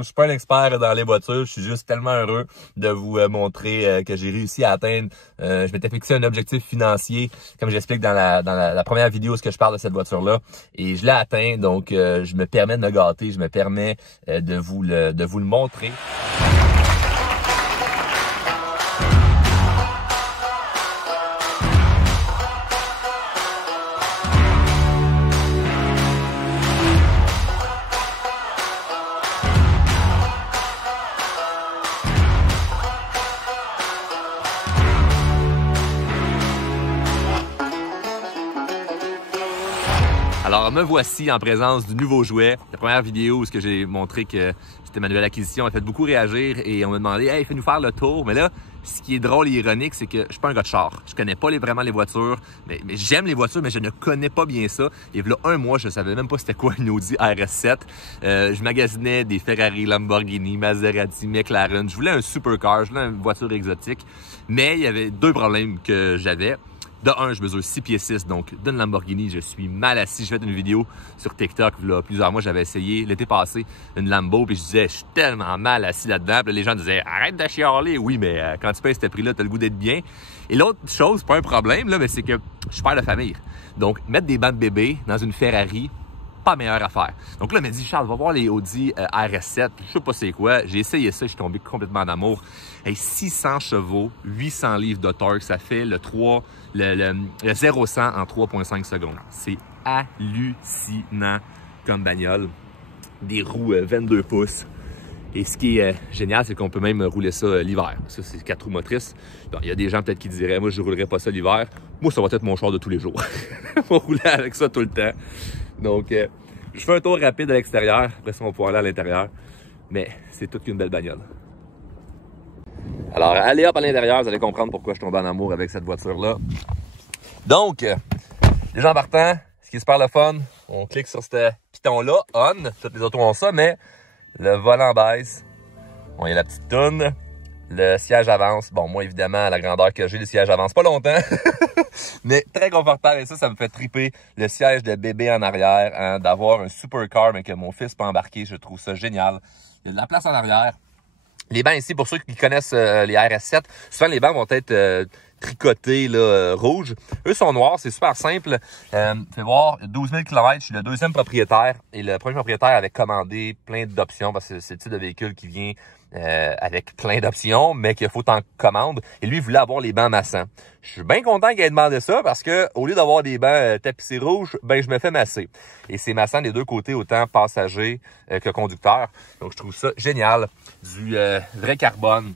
Je suis pas un expert dans les voitures, je suis juste tellement heureux de vous montrer que j'ai réussi à atteindre. Je m'étais fixé un objectif financier, comme j'explique dans la première vidéo, ce que je parle de cette voiture-là, et je l'ai atteint. Donc, je me permets de me gâter, je me permets de vous le montrer. Alors, me voici en présence du nouveau jouet. La première vidéo où j'ai montré que c'était ma nouvelle acquisition a fait beaucoup réagir et on m'a demandé « Hey, fais-nous faire le tour ». Mais là, ce qui est drôle et ironique, c'est que je suis pas un gars de char. Je connais pas vraiment les voitures, mais j'aime les voitures, mais je ne connais pas bien ça. Et là, un mois, je savais même pas c'était quoi une Audi RS7. Je magasinais des Ferrari, Lamborghini, Maserati, McLaren. Je voulais un supercar, je voulais une voiture exotique. Mais il y avait deux problèmes que j'avais. De un, je mesure 6 pieds 6, donc d'une Lamborghini, je suis mal assis. J'ai fait une vidéo sur TikTok, là, plusieurs mois, j'avais essayé l'été passé une Lambo, puis je disais, je suis tellement mal assis là-dedans. Puis là, les gens disaient, arrête de chialer. Oui, mais quand tu payes ce prix-là, tu as le goût d'être bien. Et l'autre chose, pas un problème, là, mais c'est que je suis père de famille. Donc, mettre des bancs de bébé dans une Ferrari, pas meilleure affaire. Donc là, il m'a dit, Charles, va voir les Audi RS7. Je sais pas c'est quoi. J'ai essayé ça, je suis tombé complètement en amour. Hey, 600 chevaux, 800 livres de torque, ça fait le 0-100 en 3,5 secondes. C'est hallucinant comme bagnole. Des roues 22 pouces. Et ce qui est génial, c'est qu'on peut même rouler ça l'hiver. Ça, c'est 4 roues motrices. Il y a des gens peut-être qui diraient, moi, je ne roulerai pas ça l'hiver. Moi, ça va être mon char de tous les jours. On va rouler avec ça tout le temps. Donc, je fais un tour rapide à l'extérieur. Après ça, on va pouvoir aller à l'intérieur. Mais c'est toute une belle bagnole. Alors, allez hop à l'intérieur, vous allez comprendre pourquoi je tombe en amour avec cette voiture-là. Donc, les gens partant, ce qui est super le fun, on clique sur ce piton-là, on. Toutes les autos ont ça, mais le volant baisse. Bon, il y a la petite toune. Le siège avance. Bon, moi, évidemment, à la grandeur que j'ai, le siège avance pas longtemps. Mais très confortable. Et ça me fait triper. Le siège de bébé en arrière, hein, d'avoir un supercar, mais que mon fils peut embarquer. Je trouve ça génial. Il y a de la place en arrière. Les bancs ici, pour ceux qui connaissent les RS7, souvent les bancs vont être tricotés là, rouges. Eux sont noirs, c'est super simple. Fais voir, 12 000 km, je suis le deuxième propriétaire. Et le premier propriétaire avait commandé plein d'options parce que c'est le type de véhicule qui vient avec plein d'options, mais qu'il faut en commande. Et lui, il voulait avoir les bancs massants. Je suis bien content qu'il ait demandé ça parce que au lieu d'avoir des bancs tapissés rouges, ben je me fais masser. Et c'est massant des deux côtés, autant passager que conducteur. Donc je trouve ça génial. Du vrai carbone.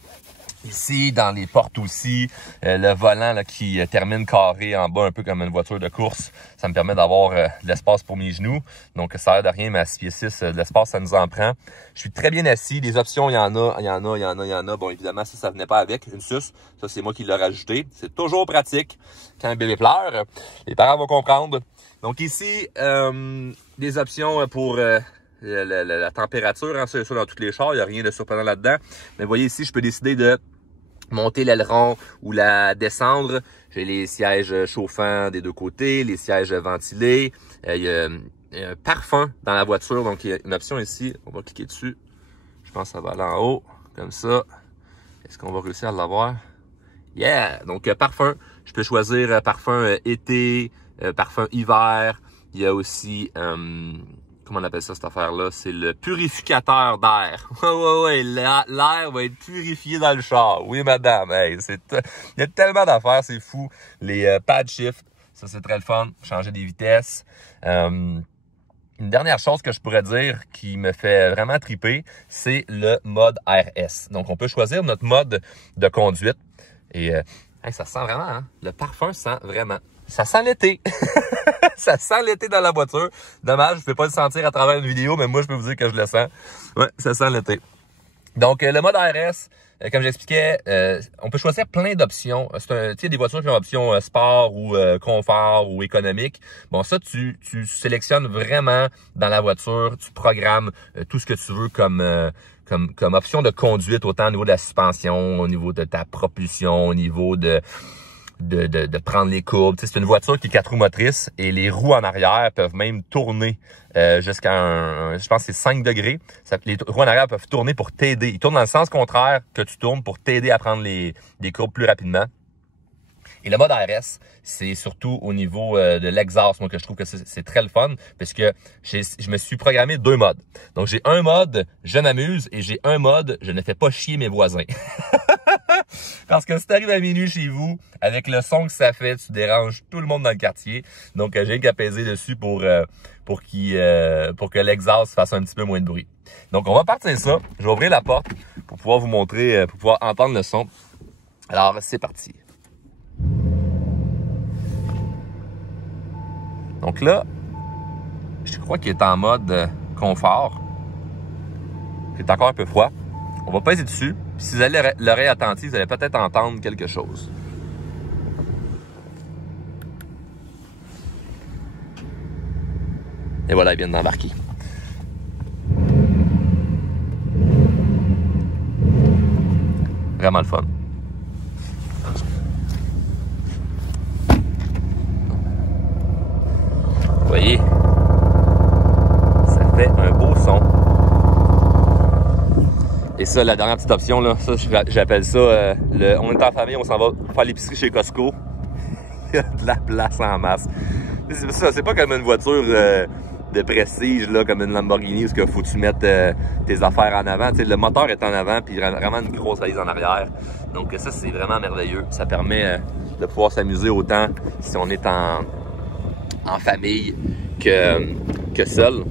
Ici, dans les portes aussi, le volant là, qui termine carré en bas, un peu comme une voiture de course. Ça me permet d'avoir de l'espace pour mes genoux. Donc, ça a l'air de rien, mais à 6 pieds 6, de l'espace, ça nous en prend. Je suis très bien assis. Des options, il y en a. Bon, évidemment, ça venait pas avec une suce. Ça, c'est moi qui l'ai rajouté. C'est toujours pratique quand un bébé pleure. Les parents vont comprendre. Donc, ici, des options pour... la température, hein, ça dans tous les chars, il n'y a rien de surprenant là-dedans. Mais vous voyez ici, je peux décider de monter l'aileron ou la descendre. J'ai les sièges chauffants des deux côtés, les sièges ventilés. Il y a un parfum dans la voiture, donc il y a une option ici. On va cliquer dessus. Je pense que ça va aller en haut, comme ça. Est-ce qu'on va réussir à l'avoir? Yeah! Donc, parfum. Je peux choisir parfum été, parfum hiver. Il y a aussi... comment on appelle ça, cette affaire-là? C'est le purificateur d'air. Ouais, l'air va être purifié dans le char. Oui, madame. Hey, il y a tellement d'affaires, c'est fou. Les pad shift, ça, c'est très le fun. Changer des vitesses. Une dernière chose que je pourrais dire qui me fait vraiment triper, c'est le mode RS. Donc, on peut choisir notre mode de conduite. Et hey, ça sent vraiment, hein? Le parfum sent vraiment. Ça sent l'été. Ça sent l'été dans la voiture. Dommage, je ne peux pas le sentir à travers une vidéo, mais moi, je peux vous dire que je le sens. Ouais, ça sent l'été. Donc, le mode RS, comme j'expliquais, on peut choisir plein d'options. Tu sais, des voitures qui ont option sport ou confort ou économique. Bon, ça, tu sélectionnes vraiment dans la voiture. Tu programmes tout ce que tu veux comme option de conduite, autant au niveau de la suspension, au niveau de ta propulsion, au niveau de de prendre les courbes. Tu sais, c'est une voiture qui est 4 roues motrices et les roues en arrière peuvent même tourner jusqu'à je pense que c'est 5 degrés. Les roues en arrière peuvent tourner pour t'aider. Ils tournent dans le sens contraire que tu tournes pour t'aider à prendre des courbes plus rapidement. Et le mode RS, c'est surtout au niveau de l'exhaust, moi, que je trouve que c'est très le fun, parce que je me suis programmé 2 modes. Donc, j'ai un mode « Je m'amuse » et j'ai un mode « Je ne fais pas chier mes voisins ». Parce que si tu arrives à minuit chez vous, avec le son que ça fait, tu déranges tout le monde dans le quartier. Donc, j'ai qu'à peser dessus pour que l'exhaust fasse un petit peu moins de bruit. Donc, on va partir ça. Je vais ouvrir la porte pour pouvoir vous montrer, pour pouvoir entendre le son. Alors, c'est parti. Donc là, je crois qu'il est en mode confort. Il est encore un peu froid. On va peser dessus. Puis si vous avez l'oreille attentive, vous allez peut-être entendre quelque chose. Et voilà, il vient d'embarquer. Vraiment le fun. Vous voyez, ça fait un beau son. Et ça, la dernière petite option, là, ça, j'appelle ça, on est en famille, on s'en va faire l'épicerie chez Costco. Il y a de la place en masse. C'est ça, c'est pas comme une voiture de prestige, là, comme une Lamborghini, où il faut que tu mettes tes affaires en avant. Tu sais, le moteur est en avant, puis vraiment une grosse valise en arrière. Donc ça, c'est vraiment merveilleux. Ça permet de pouvoir s'amuser autant si on est en famille que seul.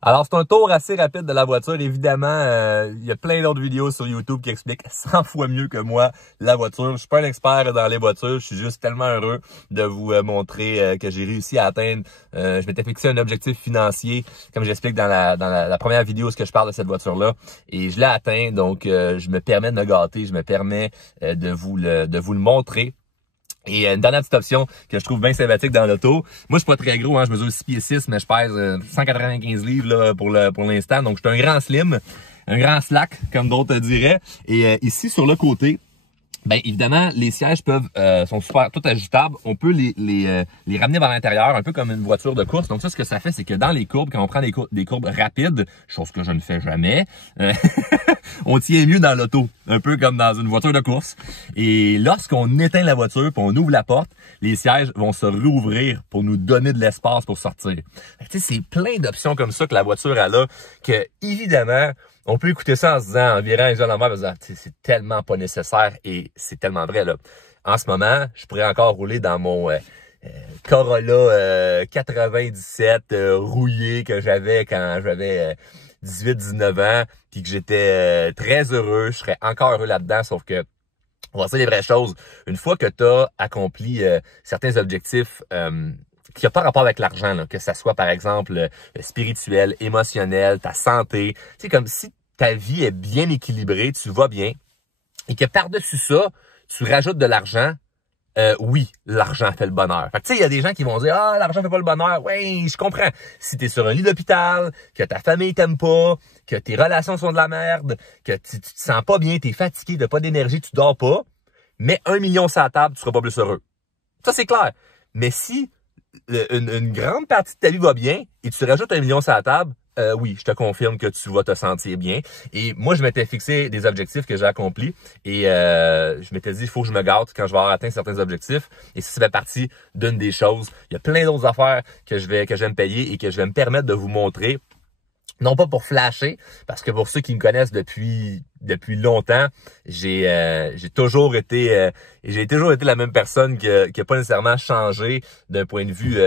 Alors, c'est un tour assez rapide de la voiture. Évidemment, il y a plein d'autres vidéos sur YouTube qui expliquent 100 fois mieux que moi la voiture. Je suis pas un expert dans les voitures. Je suis juste tellement heureux de vous montrer que j'ai réussi à atteindre. Je m'étais fixé un objectif financier, comme j'explique dans la première vidéo, ce que je parle de cette voiture-là. Et je l'ai atteint, donc je me permets de me gâter. Je me permets de vous le montrer. Et une dernière petite option que je trouve bien sympathique dans l'auto. Moi, je suis pas très gros, hein, je mesure 6 pieds 6, mais je pèse 195 livres là, pour l'instant. Donc, je suis un grand slim, un grand slack, comme d'autres diraient. Et ici, sur le côté, ben évidemment, les sièges sont super tout ajustables. On peut les ramener vers l'intérieur, un peu comme une voiture de course. Donc ça, ce que ça fait, c'est que dans les courbes, quand on prend des courbes rapides, chose que je ne fais jamais, on tient mieux dans l'auto, un peu comme dans une voiture de course. Et lorsqu'on éteint la voiture, puis on ouvre la porte, les sièges vont se rouvrir pour nous donner de l'espace pour sortir. Tu sais, c'est plein d'options comme ça que la voiture a là, que évidemment, on peut écouter ça en se disant, en virant les gens en disant, c'est tellement pas nécessaire et c'est tellement vrai, là. En ce moment, je pourrais encore rouler dans mon Corolla 97 rouillé que j'avais quand j'avais 18-19 ans, puis que j'étais très heureux. Je serais encore heureux là-dedans, sauf que on va dire les vraies choses. Une fois que tu as accompli certains objectifs qui n'ont pas rapport avec l'argent, là, que ça soit par exemple spirituel, émotionnel, ta santé. Tu sais, comme si ta vie est bien équilibrée, tu vas bien, et que par-dessus ça, tu rajoutes de l'argent. Oui, l'argent fait le bonheur. Fait que tu sais, il y a des gens qui vont dire « Ah, l'argent fait pas le bonheur. » Oui, je comprends. Si t'es sur un lit d'hôpital, que ta famille t'aime pas, que tes relations sont de la merde, que tu te sens pas bien, t'es fatigué, t'as pas d'énergie, tu dors pas, mets 1 million sur la table, tu seras pas plus heureux. Ça, c'est clair. Mais si une grande partie de ta vie va bien et tu rajoutes 1 million sur la table, oui, je te confirme que tu vas te sentir bien. Et moi, je m'étais fixé des objectifs que j'ai accomplis et je m'étais dit, il faut que je me gâte quand je vais avoir atteint certains objectifs. Et ça fait partie d'une des choses. Il y a plein d'autres affaires que je vais me payer et que je vais me permettre de vous montrer. Non pas pour flasher, parce que pour ceux qui me connaissent depuis longtemps, j'ai toujours été la même personne qui a pas nécessairement changé d'un point de vue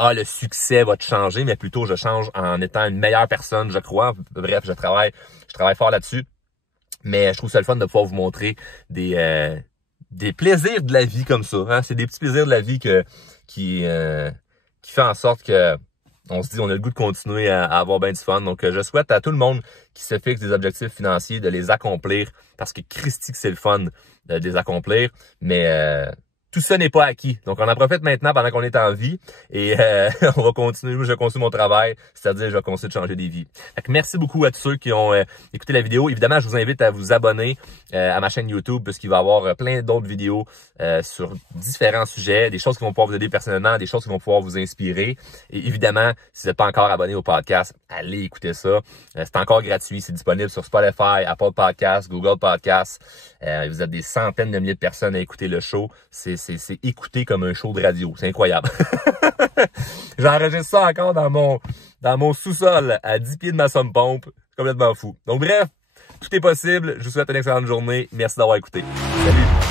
le succès va te changer, mais plutôt je change en étant une meilleure personne, je crois. Bref, je travaille fort là-dessus. Mais je trouve ça le fun de pouvoir vous montrer des plaisirs de la vie comme ça. Hein? C'est des petits plaisirs de la vie qui fait en sorte que on se dit, on a le goût de continuer à avoir bien du fun. Donc, je souhaite à tout le monde qui se fixe des objectifs financiers de les accomplir parce que Christy, c'est le fun de les accomplir. Mais tout ça n'est pas acquis. Donc, on en profite maintenant pendant qu'on est en vie et on va continuer. Moi, je continue mon travail, c'est-à-dire je vais continuer de changer des vies. Fait que merci beaucoup à tous ceux qui ont écouté la vidéo. Évidemment, je vous invite à vous abonner à ma chaîne YouTube puisqu'il va y avoir plein d'autres vidéos sur différents sujets, des choses qui vont pouvoir vous aider personnellement, des choses qui vont pouvoir vous inspirer. Et évidemment, si vous n'êtes pas encore abonné au podcast, allez écouter ça. C'est encore gratuit, c'est disponible sur Spotify, Apple Podcasts, Google Podcasts. Vous êtes des centaines de milliers de personnes à écouter le show. C'est écouté comme un show de radio. C'est incroyable. J'enregistre ça encore dans mon sous-sol à 10 pieds de ma somme pompe. Complètement fou. Donc bref, tout est possible. Je vous souhaite une excellente journée. Merci d'avoir écouté. Salut!